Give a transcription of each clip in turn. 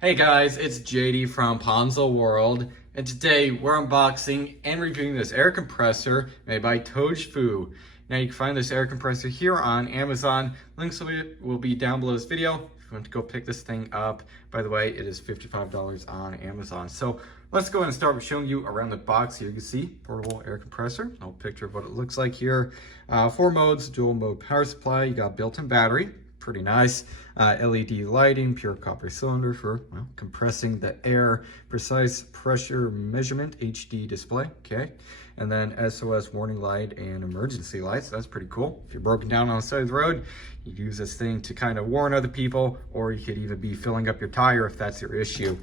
Hey guys, it's JD from Ponzo World, and today we're unboxing and reviewing this air compressor made by TOADJFOU. Now you can find this air compressor here on Amazon. Links will be down below this video if you want to go pick this thing up. By the way, it is $55 on Amazon. So let's go ahead and start with showing you around the box. Here you can see portable air compressor. A picture of what it looks like here. 4 modes, dual mode power supply. You got built-in battery. Pretty nice. LED lighting, pure copper cylinder for compressing the air, precise pressure measurement, HD display, okay. And then SOS warning light and emergency lights. That's pretty cool. If you're broken down on the side of the road, you use this thing to kind of warn other people, or you could even be filling up your tire if that's your issue.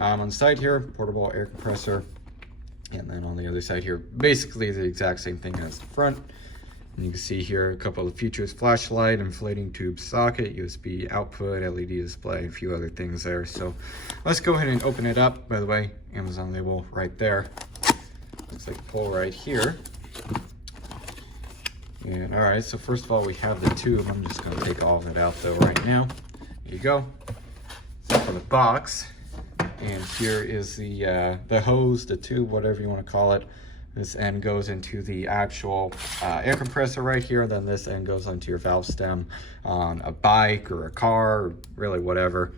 On the side here, portable air compressor. And then on the other side here, basically the exact same thing as the front. And you can see here a couple of features: flashlight, inflating tube socket, USB output, LED display, a few other things there. So let's go ahead and open it up. By the way, Amazon label right there. Looks like a pull right here. And all right, so first of all, we have the tube. I'm just gonna take all of it out though right now. There you go. For the box. And here is the hose, the tube, whatever you want to call it. This end goes into the actual air compressor right here. Then this end goes onto your valve stem on a bike or a car, or really whatever.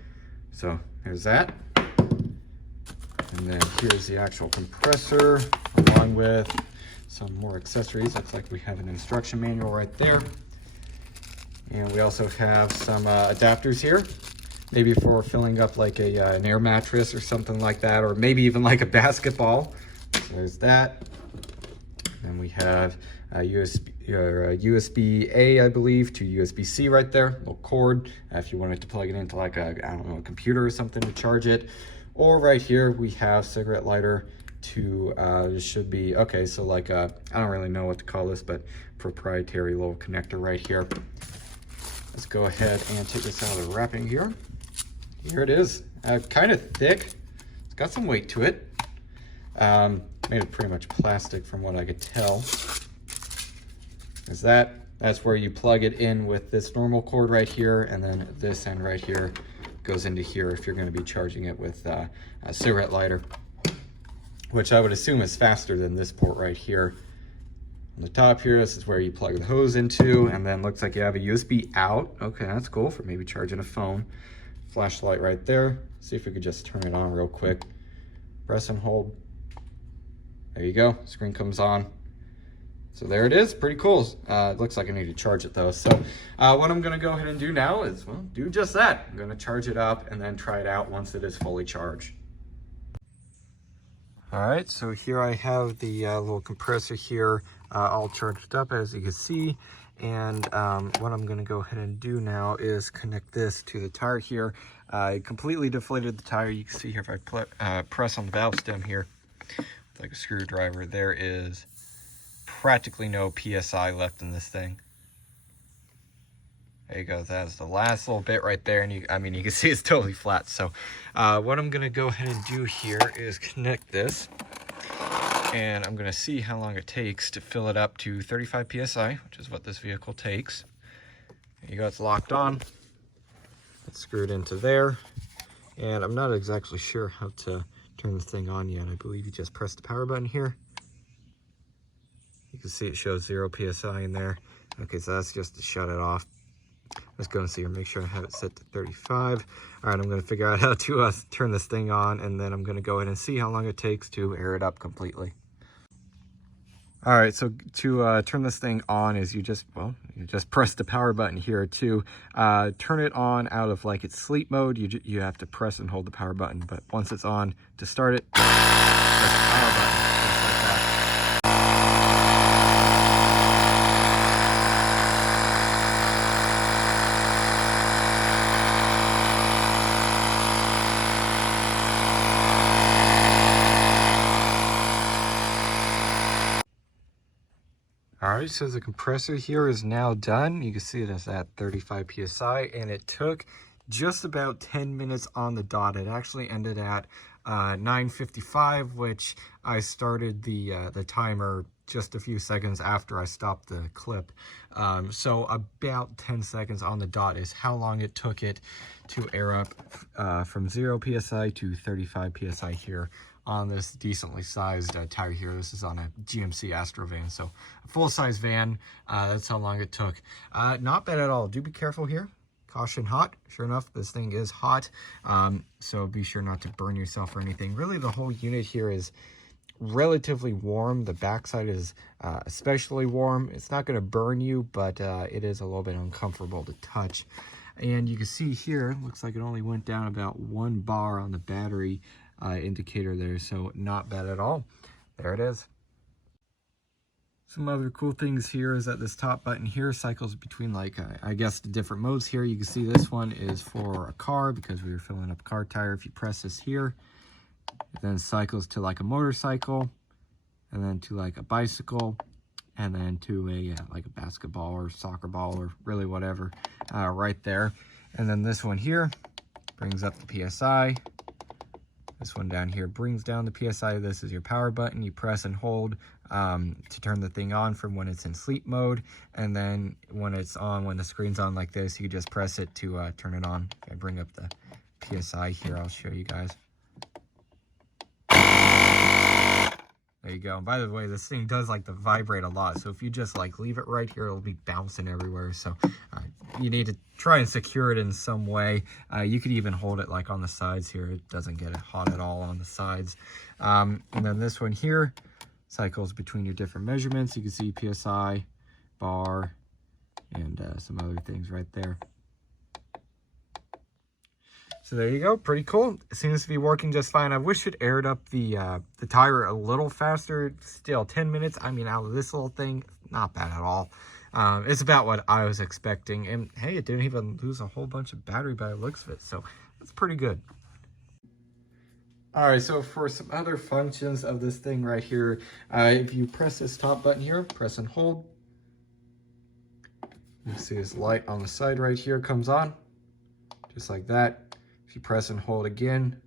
So there's that. And then here's the actual compressor along with some more accessories. Looks like we have an instruction manual right there. And we also have some adapters here. Maybe for filling up like an air mattress or something like that, or maybe even like a basketball. So there's that. And we have a USB-A, I believe, to USB-C right there. Little cord if you wanted to plug it into like a, I don't know, a computer or something to charge it. Or right here we have cigarette lighter to, this should be, okay, so like a, I don't really know what to call this, but proprietary little connector right here. Let's go ahead and take this out of the wrapping here. Here it is, kind of thick. It's got some weight to it. Made of pretty much plastic from what I could tell. That's where you plug it in with this normal cord right here, and then this end right here goes into here if you're going to be charging it with a cigarette lighter, which I would assume is faster than this port right here. On the top here, this is where you plug the hose into, and then looks like you have a USB out. Okay, that's cool for maybe charging a phone. Flashlight right there. See if we could just turn it on real quick. Press and hold. There you go, screen comes on. So there it is, pretty cool. It looks like I need to charge it though. So what I'm gonna go ahead and do now is, well, do just that. I'm gonna charge it up and then try it out once it is fully charged. All right, so here I have the little compressor here all charged up, as you can see. And what I'm gonna go ahead and do now is connect this to the tire here. I completely deflated the tire. You can see here if I press on the valve stem here, like a screwdriver, there is practically no PSI left in this thing. There you go, that's the last little bit right there, and you can see it's totally flat. So what I'm gonna go ahead and do here is connect this, and I'm gonna see how long it takes to fill it up to 35 PSI, which is what this vehicle takes. There you go, it's locked on. It's screwed into there, and I'm not exactly sure how to turn the thing on yet. I believe you just press the power button here. You can see it shows 0 PSI in there. Okay, so that's just to shut it off. Let's go and see here, make sure I have it set to 35. All right, I'm gonna figure out how to turn this thing on, and then I'm gonna go ahead and see how long it takes to air it up completely. All right, so to turn this thing on is you just press the power button here. To turn it on out of like its sleep mode, you have to press and hold the power button. But once it's on, to start it, press the power button, just like that. All right, so the compressor here is now done. You can see it is at 35 PSI, and it took just about 10 minutes on the dot. It actually ended at 9:55, which I started the timer just a few seconds after I stopped the clip. So about 10 seconds on the dot is how long it took it to air up from 0 psi to 35 psi here on this decently sized tire here. This is on a GMC Astro van, so a full-size van. That's how long it took. Not bad at all. Do be careful here. Caution hot. Sure enough, this thing is hot, so be sure not to burn yourself or anything. Really, the whole unit here is relatively warm. The backside is especially warm. It's not going to burn you, but it is a little bit uncomfortable to touch. And you can see here, looks like it only went down about 1 bar on the battery indicator there, so not bad at all. There it is. Some other cool things here is that this top button here cycles between, like, I guess the different modes here. You can see this one is for a car because we were filling up a car tire. If you press this here, it then cycles to like a motorcycle, and then to like a bicycle, and then to a like a basketball or soccer ball or really whatever right there. And then this one here brings up the PSI. This one down here brings down the PSI. This is your power button. You press and hold to turn the thing on from when it's in sleep mode. And then when it's on, when the screen's on like this, you just press it to turn it on. I bring up the PSI here. I'll show you guys. There you go. And by the way, this thing does like to vibrate a lot. So if you just like leave it right here, it'll be bouncing everywhere. So you need to try and secure it in some way. You could even hold it like on the sides here. It doesn't get hot at all on the sides. And then this one here cycles between your different measurements. You can see PSI, bar, and some other things right there. So there you go, pretty cool. It seems to be working just fine. I wish it aired up the tire a little faster. Still, 10 minutes, I mean, out of this little thing, not bad at all. It's about what I was expecting. And hey, it didn't even lose a whole bunch of battery by the looks of it. So that's pretty good. All right, so for some other functions of this thing right here, if you press this top button here, press and hold, you see this light on the side right here comes on, just like that. If you press and hold again,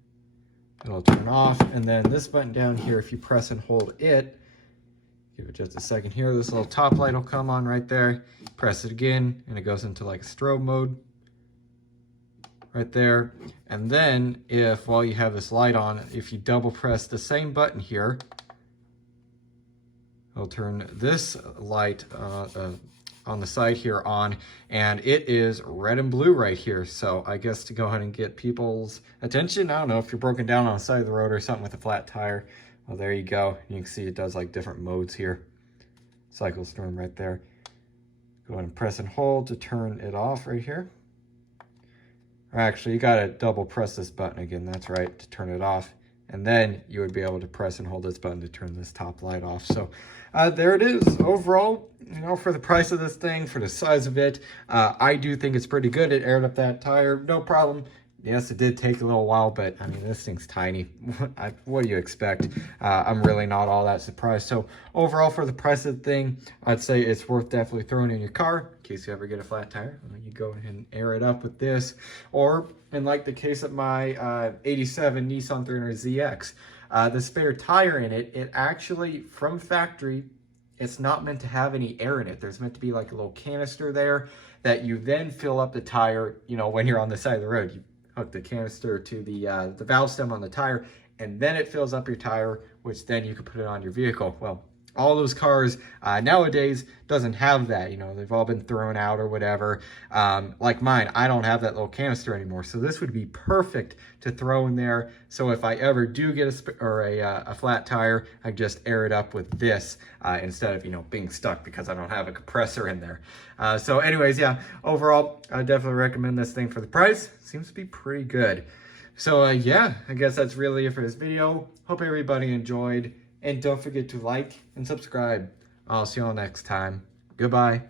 it'll turn off. And then this button down here, if you press and hold it, give it just a second here, this little top light will come on right there. Press it again, and it goes into like a strobe mode right there. And then if, while you have this light on, if you double press the same button here, it'll turn this light on the side here on, and it is red and blue right here. So I guess to go ahead and get people's attention, I don't know if you're broken down on the side of the road or something with a flat tire. Well, there you go. You can see it does like different modes here. Cycle storm right there. Go ahead and press and hold to turn it off right here. Or actually, you gotta double press this button again, that's right, to turn it off. And then you would be able to press and hold this button to turn this top light off. So there it is. Overall, you know, for the price of this thing, for the size of it, I do think it's pretty good. It aired up that tire, no problem. Yes, it did take a little while, but I mean, this thing's tiny. What do you expect? I'm really not all that surprised. So overall, for the price of the thing, I'd say it's worth definitely throwing in your car in case you ever get a flat tire. You go ahead and air it up with this. Or, in like the case of my 87 Nissan 300ZX, the spare tire in it, it actually, from factory, it's not meant to have any air in it. There's meant to be like a little canister there that you then fill up the tire, you know, when you're on the side of the road. You hook the canister to the valve stem on the tire, and then it fills up your tire, which then you can put it on your vehicle. Well, all those cars nowadays doesn't have that. You know, they've all been thrown out or whatever. Like mine, I don't have that little canister anymore. So this would be perfect to throw in there. So if I ever do get a flat tire, I just air it up with this instead of, you know, being stuck because I don't have a compressor in there. So anyways, yeah, overall, I definitely recommend this thing for the price. Seems to be pretty good. So yeah, I guess that's really it for this video. Hope everybody enjoyed. And don't forget to like and subscribe. I'll see you all next time. Goodbye.